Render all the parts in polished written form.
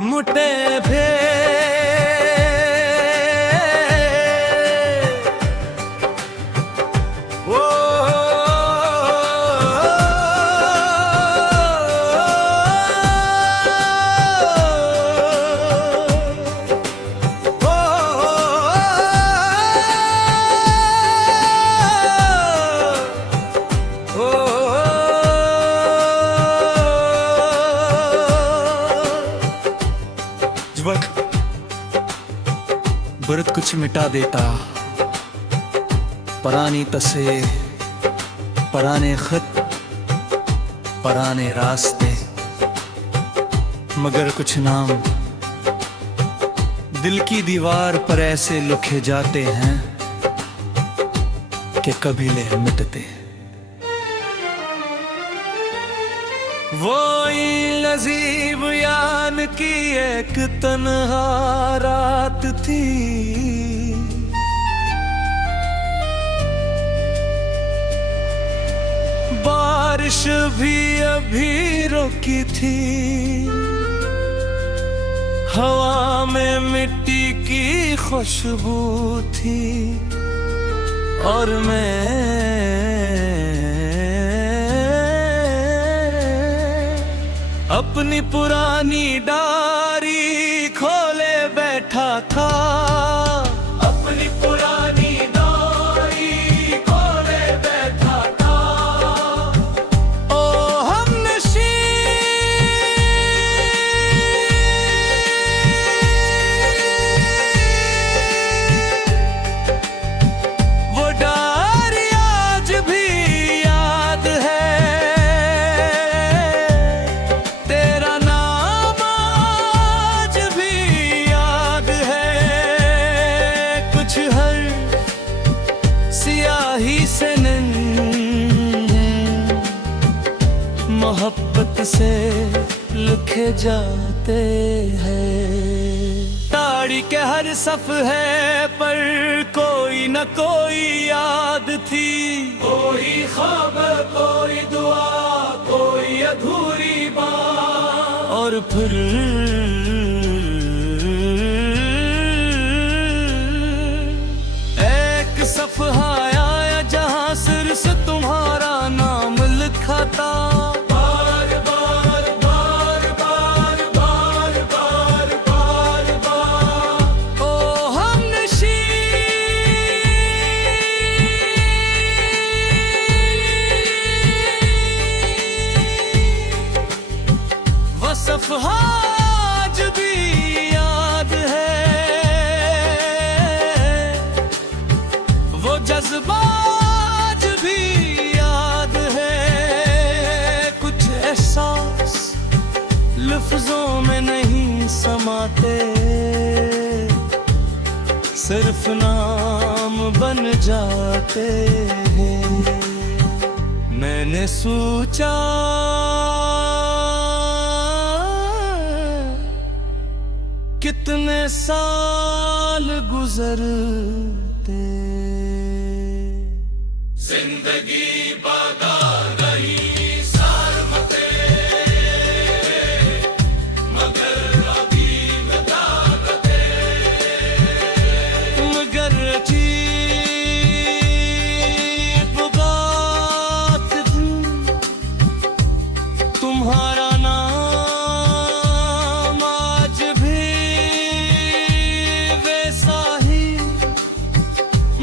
मुटे भे ओ बरत कुछ मिटा देता परानी तसे पराने खत पराने रास्ते, मगर कुछ नाम दिल की दीवार पर ऐसे लिखे जाते हैं कि कभी ले मिटते। वो नजीब यान की एक तन्हा रात थी, बारिश भी अभी रुकी थी, हवा में मिट्टी की खुशबू थी और मैं अपनी पुरानी डायरी खोले बैठा था, अपनी पुरानी डायरी खोले बैठा था। ओ हमनशी वो डायरी आज भी याद है, मोहब्बत से लिखे जाते हैं। ताड़ी के हर सफ़हे पर कोई न कोई याद थी, कोई ख्वाब कोई दुआ कोई अधूरी बात, और फिर एक सफ़हा आया जहाँ सिर से तुम्हारा नाम लिखा था। आज भी याद है, वो जज्बात भी याद है, कुछ एहसास लफ्जों में नहीं समाते, सिर्फ नाम बन जाते हैं। मैंने सोचा कितने साल गुजरते, जिंदगी बता गई सारमते, मगर अभी बताते, मगर अजीब बात थी, तुम्हारा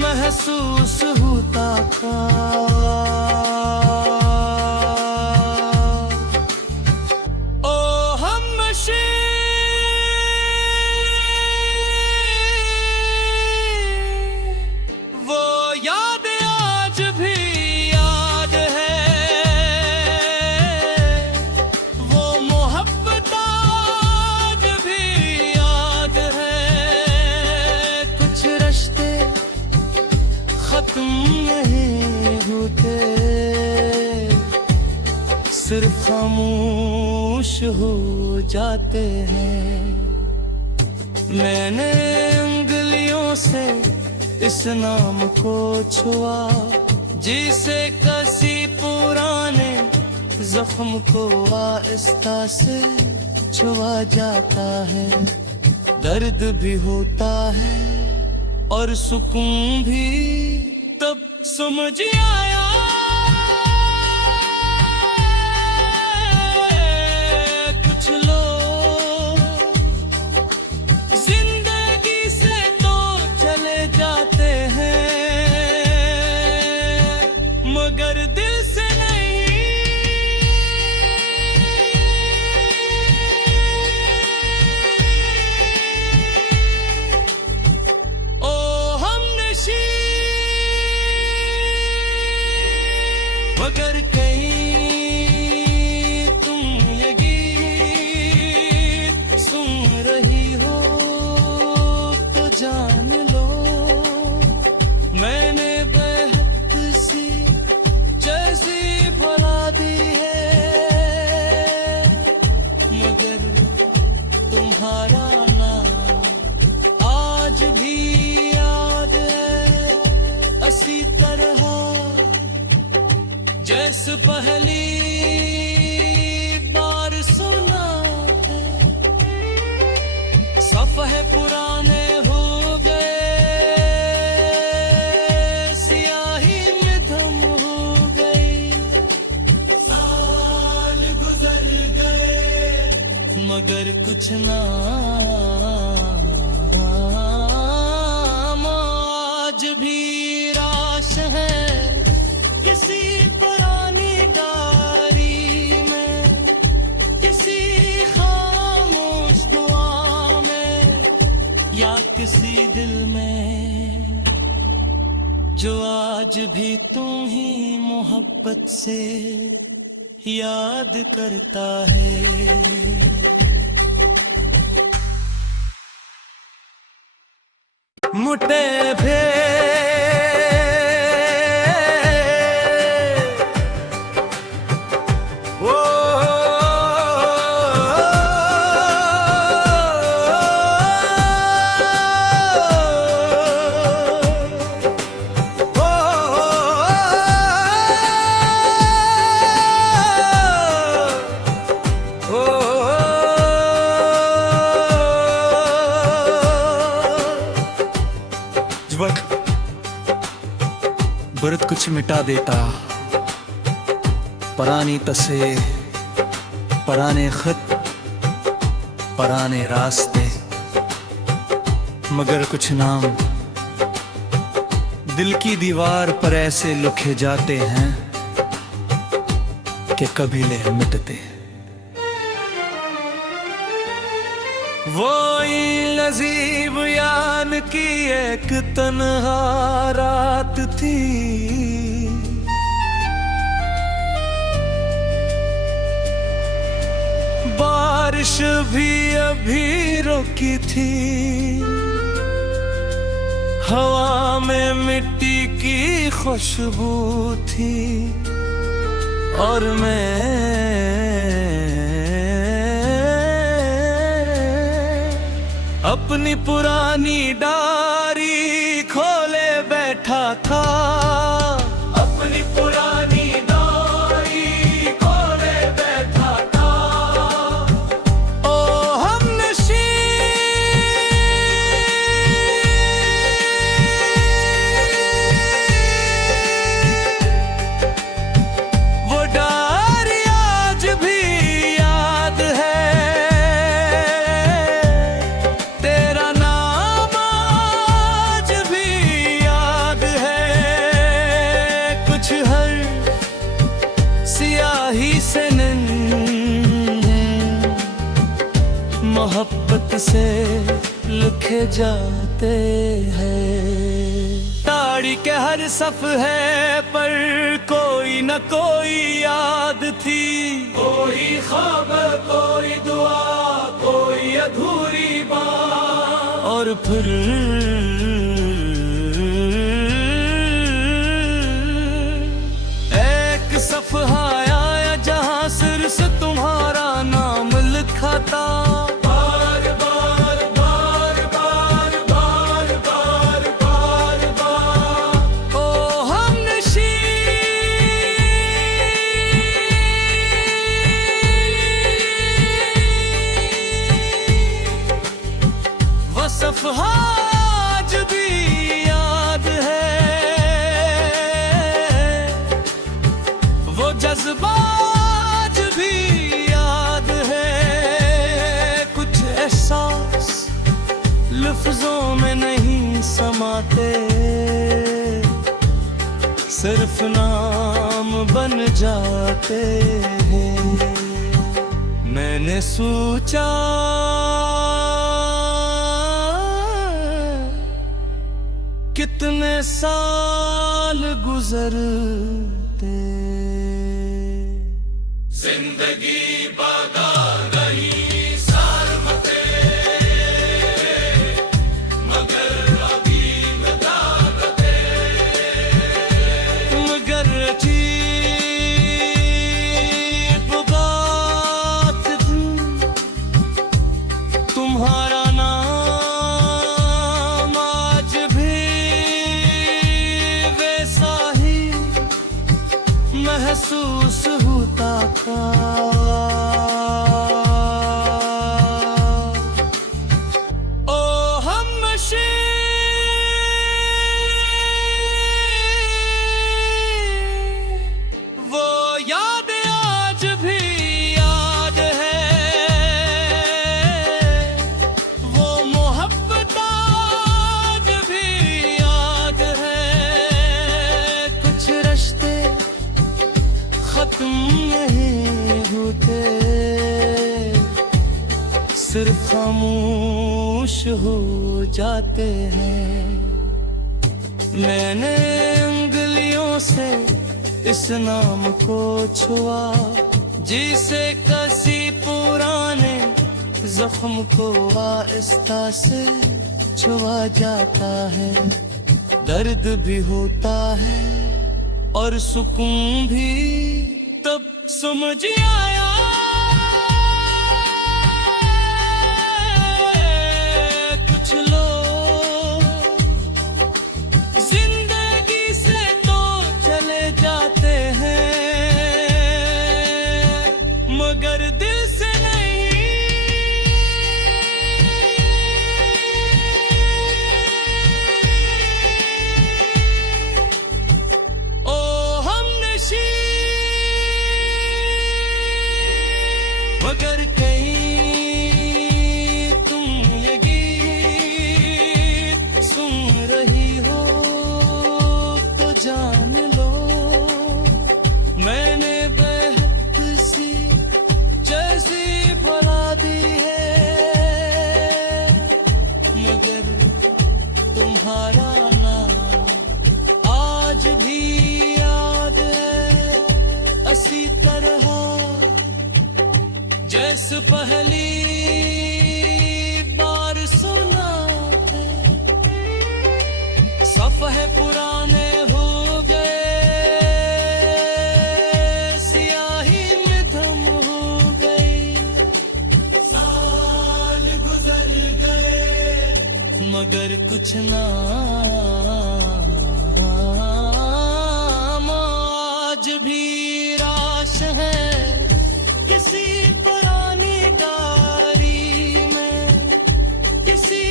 महसूस होता था। ओ हमनशी वो याद आज भी याद है, वो मोहब्बत आज भी याद है, कुछ रिश्ते खत्म नहीं होते, सिर्फ खामोश हो जाते हैं। मैंने उंगलियों से इस नाम को छुआ, जिसे किसी पुराने जख्म को आहिस्ता से छुआ जाता है, दर्द भी होता है और सुकून भी। तब समझ आया कुछ लोग जिंदगी से तो चले जाते हैं, मगर दिल से अगर कहीं तुम ये गीत सुन रही हो तो जान लो मैंने बेहद सी जैसी भुला दी है, मगर तुम्हारा नाम आज भी याद है इसी तरह जैसे पहली बार सुना था। सफ़े पुराने हो गए, स्याही में धम हो गई, साल गुजर गए, मगर कुछ नाम आज भी राश है किसी पुरानी डायरी में, किसी खामोश दुआ में, या किसी दिल में जो आज भी तुम ही मोहब्बत से याद करता है। मुटे भे बरत कुछ मिटा देता, परानी तसे, पराने खत, पराने रास्ते, मगर कुछ नाम दिल की दीवार पर ऐसे लिखे जाते हैं कि कभी ले मिटते। वो नजीब यान की एक तन्हा रात थी, बारिश भी अभी रुकी थी, हवा में मिट्टी की खुशबू थी और मैं अपनी पुरानी डायरी खोले बैठा था, अपनी पुरानी डायरी खोले बैठा था। ओ हमनशी वो डायरी आज भी याद है, मोहब्बत से लिखे जाते हैं। ताड़ी के हर सफ़हे पर कोई न कोई याद थी, कोई ख्वाब, कोई दुआ, कोई अधूरी बात, और फिर एक सफ़हा आया जहाँ सिर्फ तुम्हारा नाम लिखा था। सफहा आज भी याद है, वो जज्बा आज भी याद है। कुछ एहसास लफ्जों में नहीं समाते, सिर्फ नाम बन जाते हैं। मैंने सोचा कितने साल गुजरते, जिंदगी बगा गई सारमते, मगर अभी बदागते, मगर अजीब बात थी, तुम्हारा नाम आज भी वैसा ही महसूस होता था। ओ हमनशी वो याद आज भी याद है, वो मोहब्बत आज भी याद है। कुछ रिश्ते खत्म नहीं होते, सिर्फ खामोश हो जाते हैं। मैंने उंगलियों से इस नाम को छुआ, जिसे कसी पुराने जख्म को आहिस्ता से छुआ जाता है। दर्द भी होता है और सुकून भी तब समझ आया, कुछ लोग जिंदगी से तो चले जाते हैं, मगर दिल से नहीं। ओ हमनशी मगर कहीं तुम ये गीत सुन रही हो तो जान लो, मैंने बेहद सी जैसी फला दी है, मगर तुम्हारा नाम आज भी याद है, इसी तरह जैसे पहली बार सुना है। सफ़हे पुराने हो गए, स्याही में धम हो गई, साल गुजर गए, मगर कुछ नाम आज भी राश है किसी पुरानी डायरी में, किसी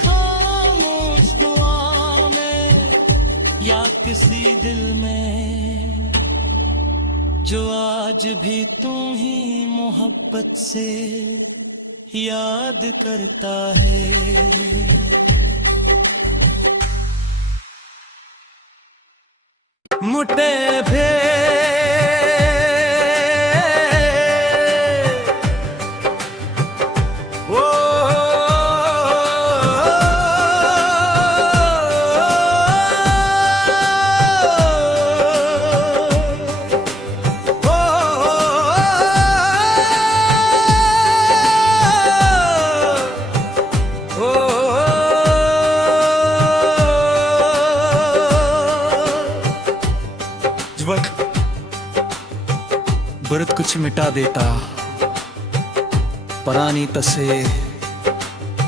खामोश दुआ में, या किसी दिल में जो आज भी तुम्ही मोहब्बत से याद करता है। मुटे भे बरत कुछ मिटा देता, परानी तसे,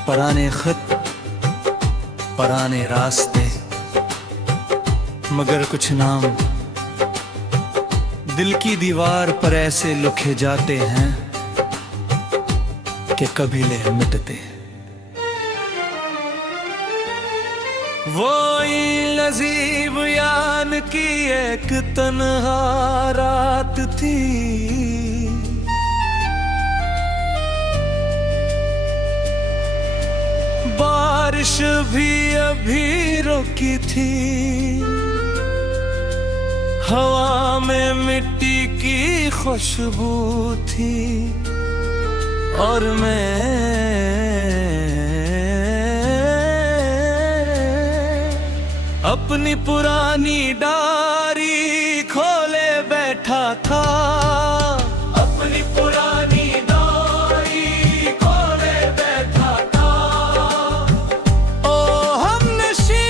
पराने खत, पराने रास्ते, मगर कुछ नाम दिल की दीवार पर ऐसे लिखे जाते हैं कि कभी ले मिटते। वो नजीब यान की एक तन्हा रात थी, बारिश भी अभी रुकी थी, हवा में मिट्टी की खुशबू थी और मैं अपनी पुरानी डायरी खोले बैठा था, अपनी पुरानी डायरी खोले बैठा था। ओ हमनशी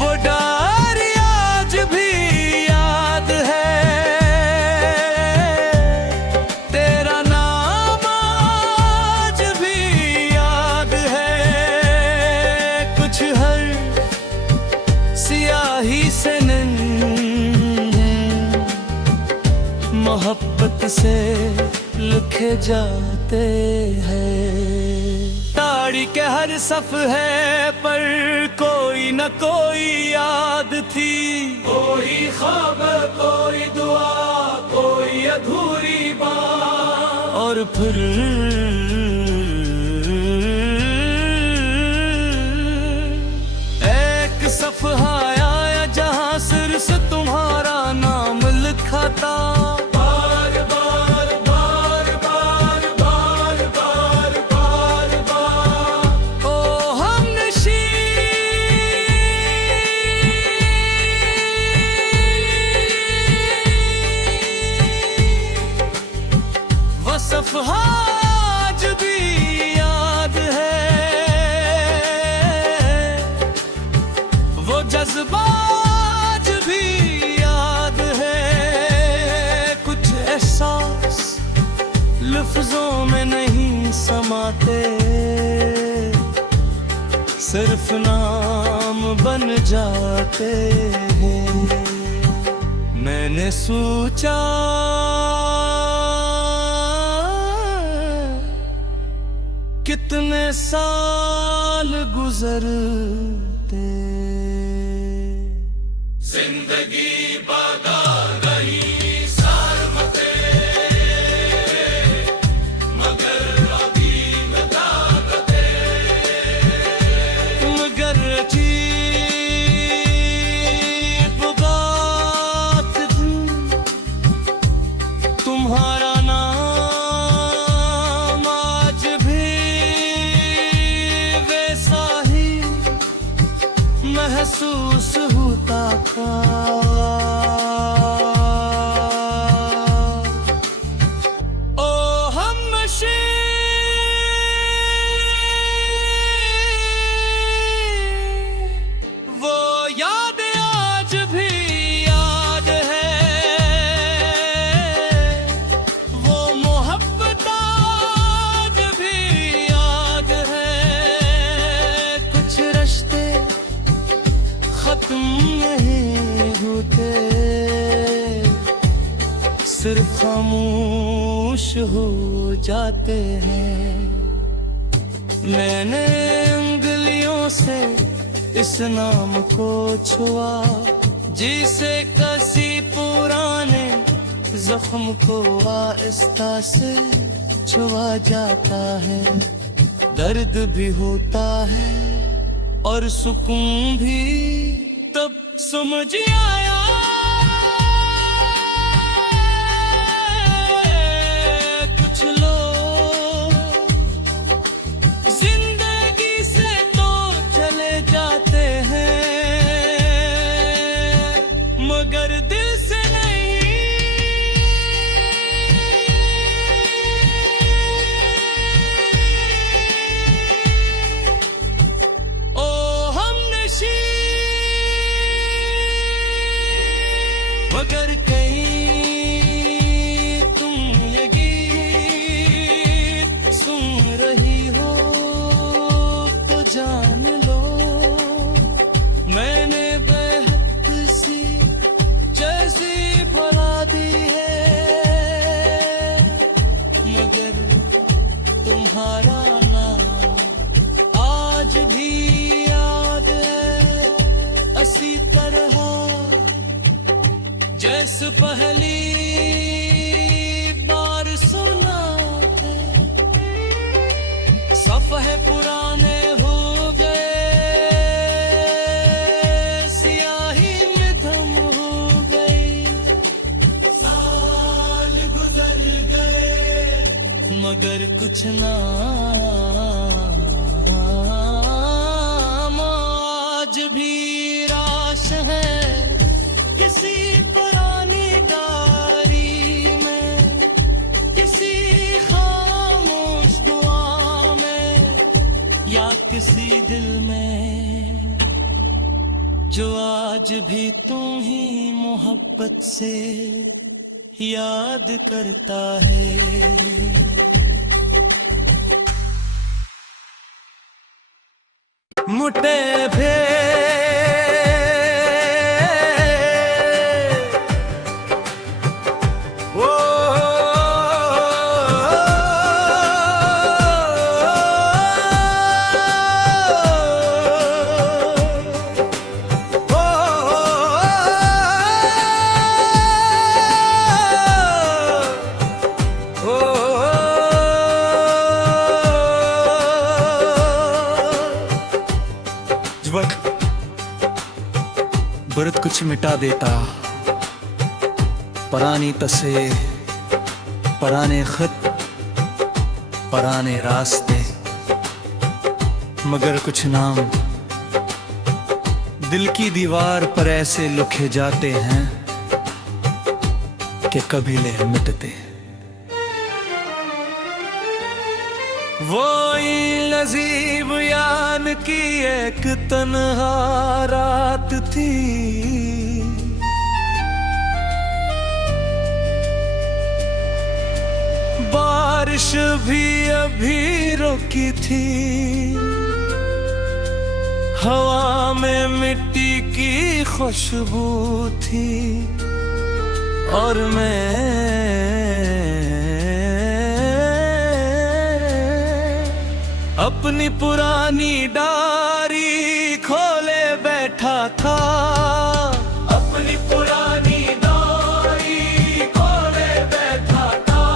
वो डायरी आज भी याद है, सियाही से मोहब्बत से लिखे जाते हैं। ताड़ी के हर सफ़हे पर कोई न कोई याद थी, कोई ख्वाब, कोई दुआ, कोई अधूरी बात। और फिर एक सफ़हा आया जहाँ सिर से तुम्हारा नाम लिखा था, बार बार बार बार बार बार बार बार। ओ हमनशी वो सफ़हा आज भी याद है, वो जज्बात भी याद है। कुछ एहसास लफ्जों में नहीं समाते, सिर्फ नाम बन जाते हैं। मैंने सोचा कितने साल गुजरते, जिंदगी बदा गई सारमते, मगर अभी बदागते, मगर अजीब बात थी, तुम्हारा नाम आज भी वैसा ही महसूस होता था। ओ हमनशी वो याद आज भी याद है, वो मोहब्बत आज भी याद है। कुछ रिश्ते खत्म नहीं होते, सिर्फ खामोश हो जाते हैं। मैंने उंगलियों से इस नाम को छुआ, जिसे कसी पुराने जख्म को आहिस्ता से छुआ जाता है। दर्द भी होता है और सुकून भी, तब समझ आया कुछ लोग जिंदगी से तो चले जाते हैं, मगर दिल से नहीं। ओ हमनशी मगर कहीं तुम ये गीत सुन रही हो तो जान लो, मैंने बेहद सी जैसी फला दी है जैसे पहली बार सुना थे, सफ़े पुराने हो गए, सियाही में धम हो गई, साल गुजर गए मगर कुछ नाम आज भी राश है किसी पुरानी डायरी में, किसी खामोश दुआ में, या किसी दिल में जो आज भी तुम्ही मोहब्बत से याद करता है। मुटे भे बरत कुछ मिटा देता, परानी तसे, पराने खत, पराने रास्ते, मगर कुछ नाम दिल की दीवार पर ऐसे लिखे जाते हैं कि कभी ले मिटते। वो नजीब यान की एक तन्हा रात थी, बारिश भी अभी रुकी थी, हवा में मिट्टी की खुशबू थी और मैं अपनी पुरानी डायरी खोले बैठा था, अपनी पुरानी डायरी खोले बैठा था।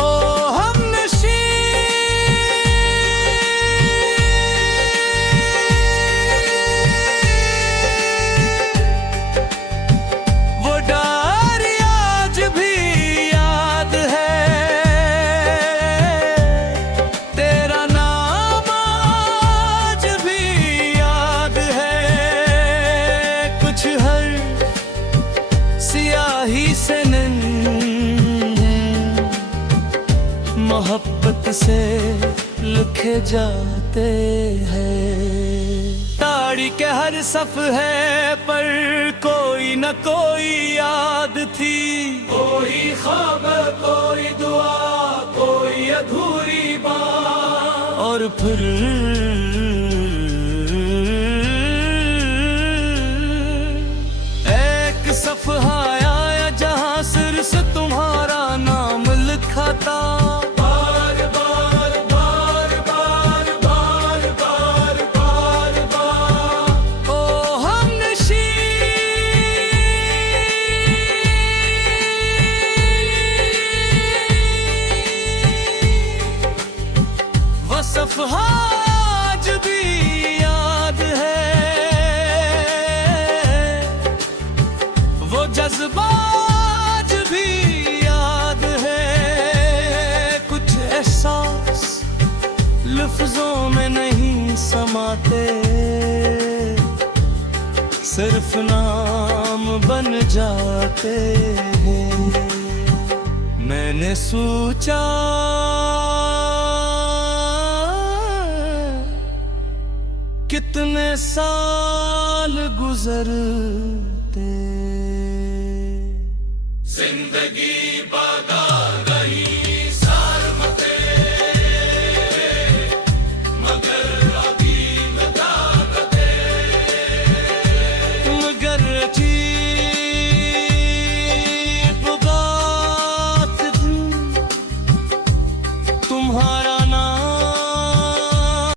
ओ हमनशी वो डायरी आज भी याद है, मोहब्बत से लिखे जाते हैं। ताड़ी के हर सफ़हे पर कोई न कोई याद थी, कोई ख्वाब, कोई दुआ, कोई अधूरी बात, और फिर एक सफ़हा आया जहाँ सिर्फ तुम्हारा नाम लिखा था। आज भी याद है, वो जज्बा आज भी याद है, कुछ एहसास लफ्जों में नहीं समाते, सिर्फ नाम बन जाते हैं। मैंने सोचा कितने साल गुजरते, जिंदगी बगा गई सारमते, मगर अभी नदाकते, मगर अजीब बात थी तुम्हारा